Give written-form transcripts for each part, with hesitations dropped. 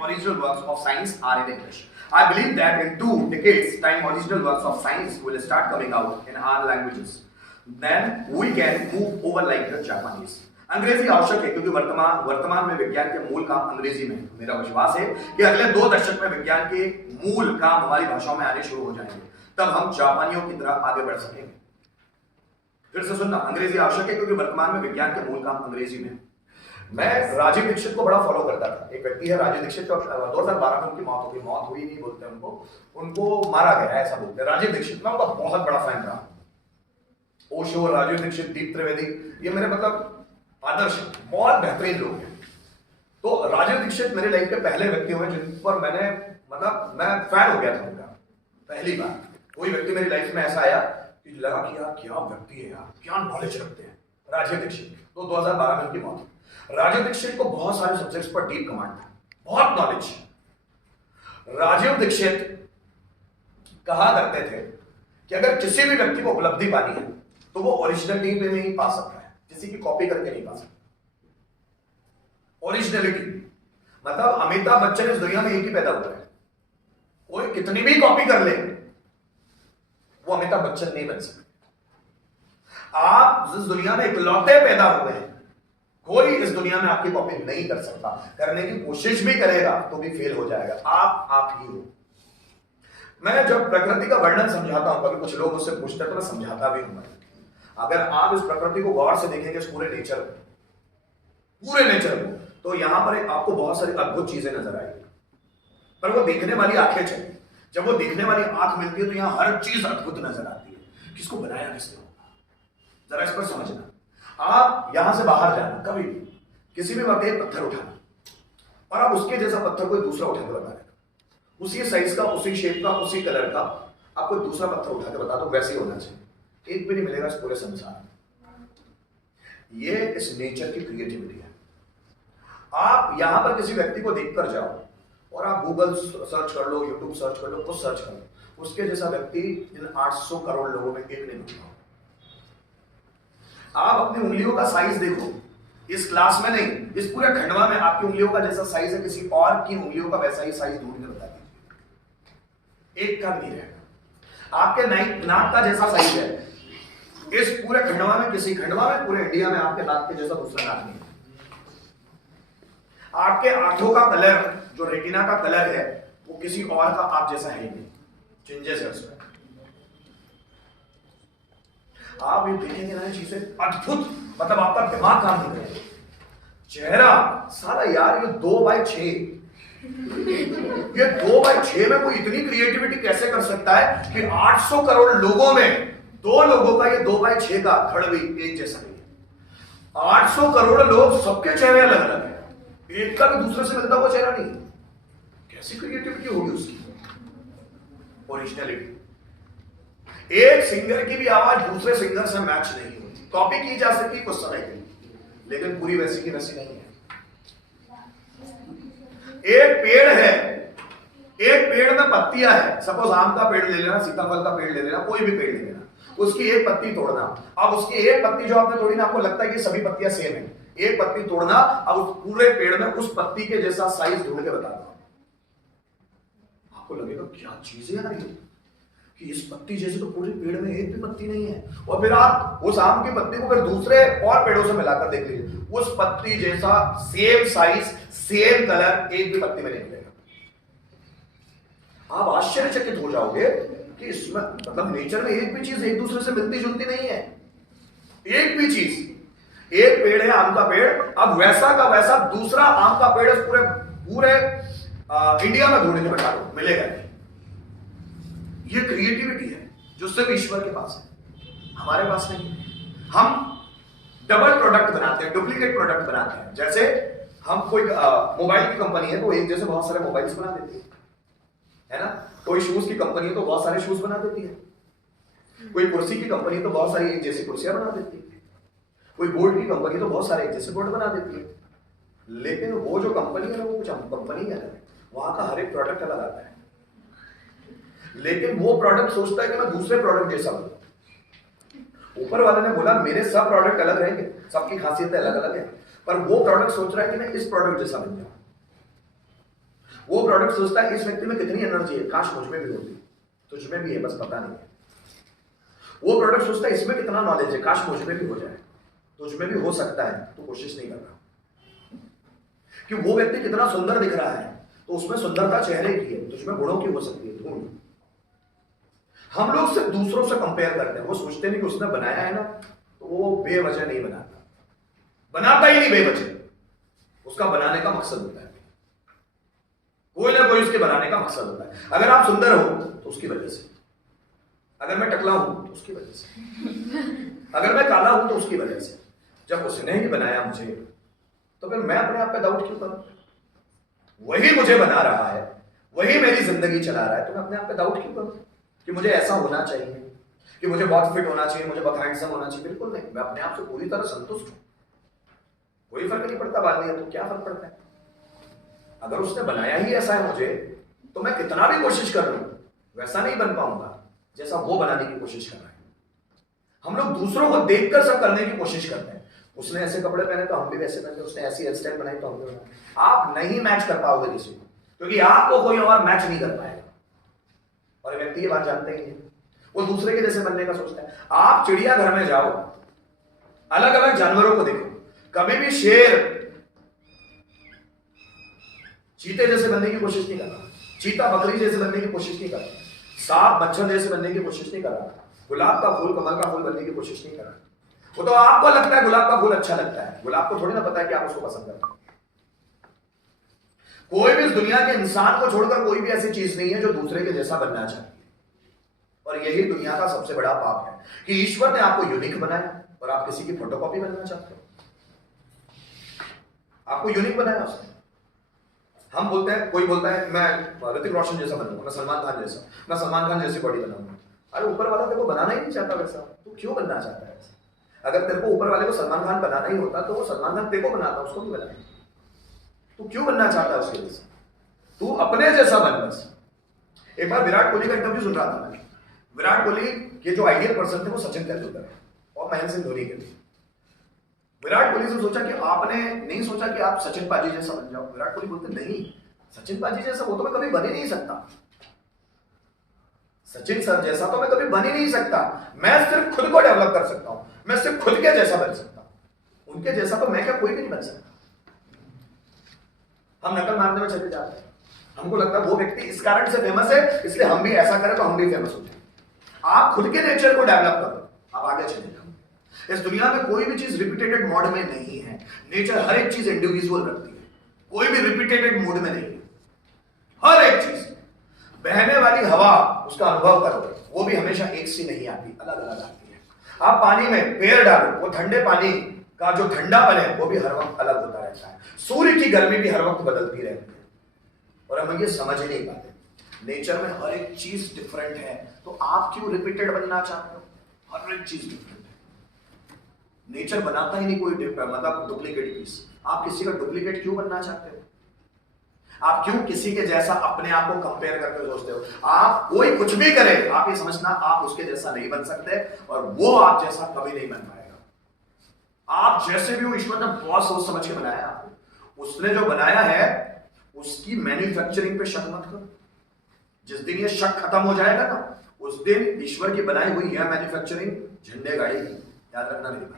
original works of science are in English. I believe that in 2 decades time original works of science will start coming out in our languages. Then we can move over like the Japanese. अंग्रेजी आवश्यक है क्योंकि वर्तमान में विज्ञान के मूल काम अंग्रेजी में। मेरा विश्वास है कि अगले 2 दशक में विज्ञान के मूल काम हमारी भाषाओं में आने शुरू हो जाएंगे, तब हम जापानियों की तरह आगे बढ़ सकेंगे। फिर से सुनना, अंग्रेजी आवश्यक है क्योंकि वर्तमान में विज्ञान के मूल काम अंग्रेजी में। मैं राजीव दीक्षित को बड़ा फॉलो करता था। एक व्यक्ति है राजीव दीक्षित, 2012 में उनकी मौत हो गई। मौत हुई नहीं बोलते उनको मारा गया ऐसा बोलते हैं। राजीव दीक्षित, मैं उनका बहुत बड़ा फैन रहा। ओशो, राजीव दीक्षित, दीप त्रिवेदी, ये मेरे मतलब आदर्श बहुत बेहतरीन लोग हैं। तो राजीव दीक्षित मेरे लाइफ के पहले व्यक्ति हुए जिन पर मैंने मतलब मैं फैन हो गया था उनका। पहली बार कोई व्यक्ति मेरी लाइफ में ऐसा आया कि लगा कि यार क्या व्यक्ति है यार, क्या नॉलेज रखते हैं राजीव दीक्षित। तो 2012 में उनकी मौत। राजीव दीक्षित को बहुत सारे सब्जेक्ट्स पर डीप कमांड था, बहुत नॉलेज। राजीव दीक्षित कहा करते थे कि अगर किसी भी व्यक्ति को उपलब्धि पानी है तो वो ओरिजिनलिटी में ही पा सकता है, किसी की कॉपी करके नहीं पा सकता। ओरिजिनलिटी मतलब अमिताभ बच्चन इस दुनिया में एक ही पैदा हुआ है, कोई कितनी भी कॉपी कर ले वो अमिताभ बच्चन नहीं बन सकते। आप जिस दुनिया में इकलौते पैदा हुए हैं, कोई इस दुनिया में आपकी कॉपी नहीं कर सकता। करने की कोशिश भी करेगा तो भी फेल हो जाएगा। आप ही हो। मैं जब प्रकृति का वर्णन समझाता हूं, कभी कुछ लोग मुझसे पूछते हैं तो मैं समझाता भी हूं। अगर आप इस प्रकृति को गौर से देखेंगे, इस पूरे नेचर को, तो यहां पर आपको बहुत सारी अद्भुत चीजें नजर आएगी। पर वो देखने वाली आंखें चाहिए। जब वो देखने वाली आंख मिलती है तो यहां हर चीज अद्भुत नजर आती है। किसको बनाया किसने होगा, जरा इस पर समझना। आप यहां से बाहर जाना, कभी किसी भी वक्त एक पत्थर उठाना और आप उसके जैसा पत्थर कोई दूसरा उठा के बता देगा, उसी साइज का, उसी शेप का, उसी कलर का। आप कोई दूसरा पत्थर उठा के बता दो, वैसे ही होना चाहिए। एक भी नहीं मिलेगा इस पूरे संसार में। ये इस नेचर की क्रिएटिविटी है। आप यहां पर किसी व्यक्ति को देखकर जाओ और आप गूगल सर्च कर लो, यूट्यूब सर्च कर लो, कुछ सर्च कर लो, उसके जैसा व्यक्ति इन 800 करोड़ लोगों में एक नहीं मिलेगा। आप अपनी उंगलियों का साइज देखो, इस क्लास में नहीं, इस पूरे खंडवा में आपकी उंगलियों का जैसा साइज है, किसी और की उंगलियों का वैसा ही साइज ढूंढ कर बता दीजिए, एक का नहीं रहेगा। आपके नाक का जैसा साइज है, इस पूरे खंडवा में, किसी खंडवा में, पूरे इंडिया में आपके नाक के जैसा दूसरा नाक नहीं है। आपके आंखों का कलर, जो रेटिना का कलर है, वो किसी और का आप जैसा है ही नहीं, चेंजेस है उसमें। आप ये देखेंगे ना चीजें अद्भुत, मतलब आपका दिमाग काम नहीं करेगा। चेहरा साला यार, ये 2/6, ये 2/6 में कोई इतनी क्रिएटिविटी कैसे कर सकता है कि 800 करोड़ लोगों में 2 लोगों का ये 2/6 का थर्ड भी एक जैसा नहीं है। 800 करोड़ लोग, सबके चेहरे अलग अलग है, एक का भी दूसरे से मिलता हुआ चेहरा नहीं। कैसी क्रिएटिविटी होगी उसकी, ओरिजिनलिटी। एक सिंगर की भी आवाज दूसरे सिंगर से मैच नहीं होती। कॉपी की जा सकती कुछ समय के लिए, लेकिन पूरी वैसी की वैसी नहीं है। एक पेड़ है, एक पेड़ में पत्तियां है, सपोज आम का पेड़ ले लेना, सीताफल का पेड़ ले लेना, कोई भी पेड़ ले लेना, उसकी एक पत्ती तोड़ना। अब उसकी एक पत्ती जो आपने तोड़ी ना, आपको लगता है कि सभी पत्तियां सेम है, एक पत्ती तोड़ना, अब उस पूरे पेड़ में उस पत्ती के जैसा साइज ढूंढ के बता दो, आपको लगेगा क्या चीज है यार कि इस पत्ती जैसे तो पूरे पेड़ में एक भी पत्ती नहीं है। और फिर आप उस आम की पत्ती को फिर दूसरे और पेड़ों से मिलाकर देख लीजिए, उस पत्ती जैसा सेम साइज, सेम कलर, एक भी पत्ती में नहीं मिलेगा। आप आश्चर्यचकित हो जाओगे कि इसमें मतलब नेचर में एक भी चीज एक दूसरे से मिलती जुलती नहीं है, एक भी चीज। एक पेड़ है आम का पेड़, अब वैसा का वैसा दूसरा आम का पेड़ पूरे पूरे इंडिया में ढूंढ के बैठा दो, मिलेगा नहीं। ये क्रिएटिविटी है जो सिर्फ ईश्वर के पास है, हमारे पास नहीं। हम डबल प्रोडक्ट बनाते हैं, डुप्लीकेट प्रोडक्ट बनाते हैं। जैसे हम कोई मोबाइल की कंपनी है तो एक जैसे बहुत सारे मोबाइल्स बना देती है ना। कोई शूज की कंपनी है तो बहुत सारे शूज बना देती है। कोई कुर्सी की कंपनी तो बहुत सारी एक जैसी कुर्सियां बना देती है। कोई बोर्ड की कंपनी तो बहुत सारे एक जैसे बोर्ड बना देती है। लेकिन वो जो कंपनी है ना, वो कुछ कंपनी है, वहां का हर एक प्रोडक्ट अलग आता है। लेकिन वो प्रोडक्ट सोचता है कि मैं दूसरे प्रोडक्ट जैसा हूं। ऊपर वाले ने बोला मेरे सब प्रोडक्ट अलग रहेंगे, सबकी खासियतें अलग अलग है, पर वो प्रोडक्ट सोच रहा है कि मैं इस प्रोडक्ट जैसा बन जाऊं। प्रोडक्ट सोचता है इस व्यक्ति में कितनी एनर्जी है, काश मुझ में भी होती, तुझ में भी है, बस पता नहीं है। वो प्रोडक्ट सोचता है इसमें कितना नॉलेज है, काश मुझ में भी हो जाए, तुझ में भी हो सकता है, तो कोशिश नहीं कर रहा। कि वो व्यक्ति कितना सुंदर दिख रहा है, तो उसमें सुंदरता चेहरे की है, तुझ में गुणों की हो सकती है, धूल। हम लोग सिर्फ दूसरों से कंपेयर करते हैं, वो सोचते नहीं कि उसने बनाया है ना, तो वो बेवजह नहीं बनाता, बनाता ही नहीं बेवजह, उसका बनाने का मकसद होता है, कोई ना कोई उसके बनाने का मकसद होता है। अगर आप सुंदर हो तो उसकी वजह से, अगर मैं टकला हूं तो उसकी वजह से, अगर मैं काला हूं तो उसकी वजह से। जब उसने ही बनाया मुझे, तो फिर मैं अपने आप पे डाउट क्यों करूं? वही मुझे बना रहा है, वही मेरी जिंदगी चला रहा है, तो मैं अपने आप पे डाउट क्यों करूं कि मुझे ऐसा होना चाहिए, कि मुझे बहुत फिट होना चाहिए, मुझे बहुत हैंडसम होना चाहिए? बिल्कुल नहीं, मैं अपने आप से पूरी तरह संतुष्ट हूं, कोई फर्क नहीं पड़ता बाद में, तो क्या फर्क पड़ता है? अगर उसने बनाया ही ऐसा है मुझे, तो मैं कितना भी कोशिश कर लूं वैसा नहीं बन पाऊंगा जैसा वो बनाने की कोशिश कर रहा है। हम लोग दूसरों को देखकर सब करने की कोशिश करते हैं, उसने ऐसे कपड़े पहने तो हम भी वैसे पहनते, उसने ऐसी हेयर स्टाइल बनाई तो हम भी बनाए। आप नहीं मैच कर पाओगे किसी को, क्योंकि आपको कोई और मैच नहीं कर पाएगा, और व्यक्ति ये बात जानते ही नहीं, वो दूसरे के जैसे बनने का सोचता है। आप चिड़ियाघर में जाओ, अलग अलग जानवरों को देखो, कभी भी शेर चीते जैसे बनने की कोशिश नहीं कर रहा, चीता बकरी जैसे बनने की कोशिश नहीं कर रहा, सांप मच्छर जैसे बनने की कोशिश नहीं कर रहा, गुलाब का फूल कमल का फूल बनने की कोशिश नहीं कर रहा। वो तो आपको लगता है गुलाब का फूल अच्छा लगता है, गुलाब को थोड़ी ना पता है कि आप उसको पसंद करते हैं। कोई भी इस दुनिया के इंसान को छोड़कर कोई भी ऐसी चीज नहीं है जो दूसरे के जैसा बनना चाहिए, और यही दुनिया का सबसे बड़ा पाप है कि ईश्वर ने आपको यूनिक बनाया और आप किसी की फोटोकॉपी बनना चाहते हो। आपको यूनिक बनाया उसने। हम बोलते हैं, कोई बोलता है मैं ऋतिक रोशन जैसा बनूंगा, मैं सलमान खान जैसा, मैं सलमान खान जैसी बॉडी बनाऊंगा। अरे ऊपर वाला तेरे को बनाना ही नहीं चाहता वैसा, तू क्यों बनना चाहता है ऐसा? अगर तेरे को ऊपर वाले को सलमान खान बनाना ही होता तो वो सलमान खान तेरे को बनाता, उसको भी बनाए। तू क्यों बनना चाहता है उसके जैसा? तू अपने जैसा बन बस। एक बार विराट कोहली का इंटरव्यू सुन रहा था मैं। विराट कोहली के जो आइडियल पर्सन थे वो सचिन तेंदुलकर है और महेंद्र सिंह धोनी के थे। विराट कोहली से सोचा कि आपने नहीं सोचा कि आप सचिन पाजी जैसा बन जाओ? विराट कोहली बोलते नहीं, सचिन पाजी जैसा वो तो मैं कभी बन ही नहीं सकता, सचिन सर जैसा तो मैं कभी बन ही नहीं सकता। मैं सिर्फ खुद को डेवलप कर सकता हूं, मैं सिर्फ खुद के जैसा बन सकता हूं, उनके जैसा तो मैं क्या कोई भी नहीं बन सकता। हम नकल मारने में चले जाते हैं, हमको लगता है वो व्यक्ति इस कारण से फेमस है इसलिए हम भी ऐसा करें तो हम भी फेमस होते हैं। आप खुद के नेचर को डेवलप करो, आप आगे चले जाओ। इस दुनिया में कोई भी चीज रिपीटेटेड मोड में नहीं है, नेचर हर एक चीज इंडिविजुअल रखती है, कोई भी रिपीटेटेड मोड में नहीं है। हर एक चीज, बहने वाली हवा उसका अनुभव करो, वो भी हमेशा एक सी नहीं आती, अलग अलग आती है। आप पानी में पैर डालो, वो ठंडे पानी का जो ठंडापन है वो भी हर वक्त अलग होता रहता है। सूर्य की गर्मी भी हर वक्त बदलती रहती है और हम ये समझ ही नहीं पाते। नेचर में हर एक चीज डिफरेंट है, तो आप क्यों रिपीटेड बनना चाहते हो? हर एक चीज डिफरेंट है, नेचर बनाता ही नहीं कोई मतलब डुप्लीकेट पीस। आप किसी का डुप्लीकेट क्यों बनना चाहते हो? आप क्यों किसी के जैसा अपने आप को कंपेयर करके सोचते हो? आप कोई कुछ भी करे, आप ये समझना आप उसके जैसा नहीं बन सकते और वो आप जैसा कभी नहीं बन पाएगा। आप जैसे भी हो, ईश्वर ने बहुत सोच समझ के बनाया आपको। उसने जो बनाया है उसकी मैन्युफैक्चरिंग पे शक मत करो। जिस दिन ये शक खत्म हो जाएगा ना, उस दिन ईश्वर की बनाई हुई यह मैन्युफैक्चरिंग झंडे गाड़ी की। याद रखना मेरी बात।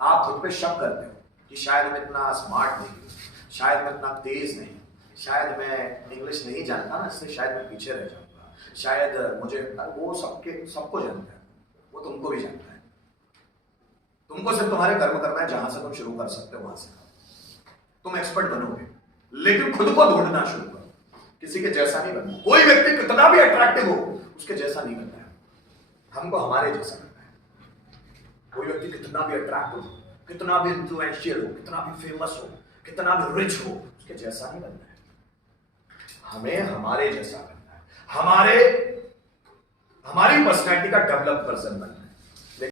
आप खुद पे शक करते हो कि शायद मैं इतना स्मार्ट नहीं, शायद मैं इतना तेज नहीं, शायद मैं इंग्लिश नहीं जानता ना, इसलिए शायद मैं पीछे रह जाऊंगा, शायद मुझे, वो सबको जानता है, वो तुमको भी जानता है। तुमको सिर्फ तुम्हारे कर्म करना है, जहां से तुम शुरू कर सकते हो वहां से तुम एक्सपर्ट बनोगे, लेकिन खुद को ढूंढना शुरू करो। किसी के जैसा नहीं बनना। कोई व्यक्ति कितना भी अट्रैक्टिव हो, उसके जैसा नहीं बनना है, हमको हमारे जैसा बनना है। कोई व्यक्ति कितना भी अट्रैक्टिव हो, कितना भी इन्फ्लुएंशियल हो, कितना भी फेमस हो, कितना भी रिच हो, उसके जैसा नहीं बनना है। हमें हमारे जैसा बनना है, हमारी पर्सनैलिटी का डेवलप वर्जन बनना है।